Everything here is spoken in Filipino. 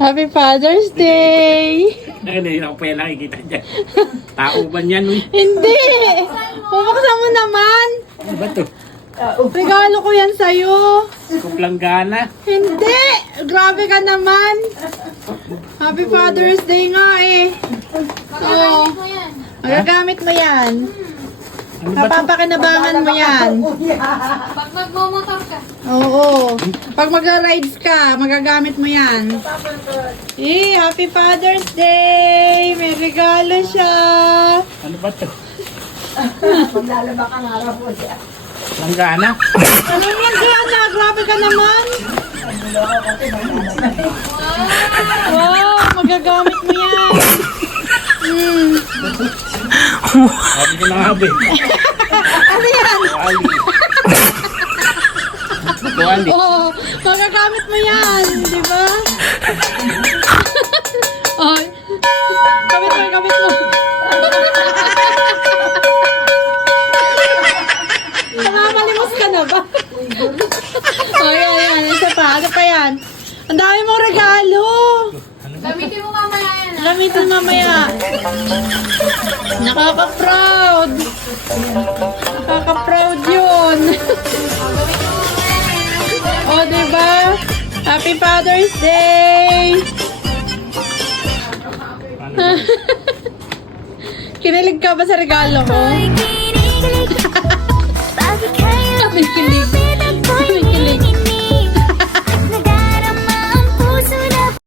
Happy Father's Day! Ano yun ako pa yan nakikita dyan. Tao ba yan? Uy? Hindi! Bubuksan mo naman! Ano ba to? Regalo ko yan sa'yo! Kuplanggana. Hindi! Grabe ka naman! Happy Father's Day nga eh! Oo. Magagamit mo yan. Ano ba to? Napapakinabangan mo yan. Pag magmomotor ka. Oo. Pag mag-rides ka, magagamit mo yan. Happy Father's Day! May regalo siya! Ano ba to? Maglalaba ka nga raw po siya. Planggana? Anong langgana? Grabe ka naman! Wow! Magagamit mo yan! Sabi ko na nga ba eh. Ano yan? Tuwali. Tuwali. Oo! Magagamit mo yan! Di ba? Ay! Kabit mo! Nakakalimos ka na ba? Ay, isa pa. Ano pa yan? Ang dami mong regalo! Gamitin mo mamaya yan. Gamitin mamaya. Nakaka-proud. Nakaka-proud yun. O, diba? Happy Father's Day! Kinilig ka ba sa regalo ko? Sabi kilig.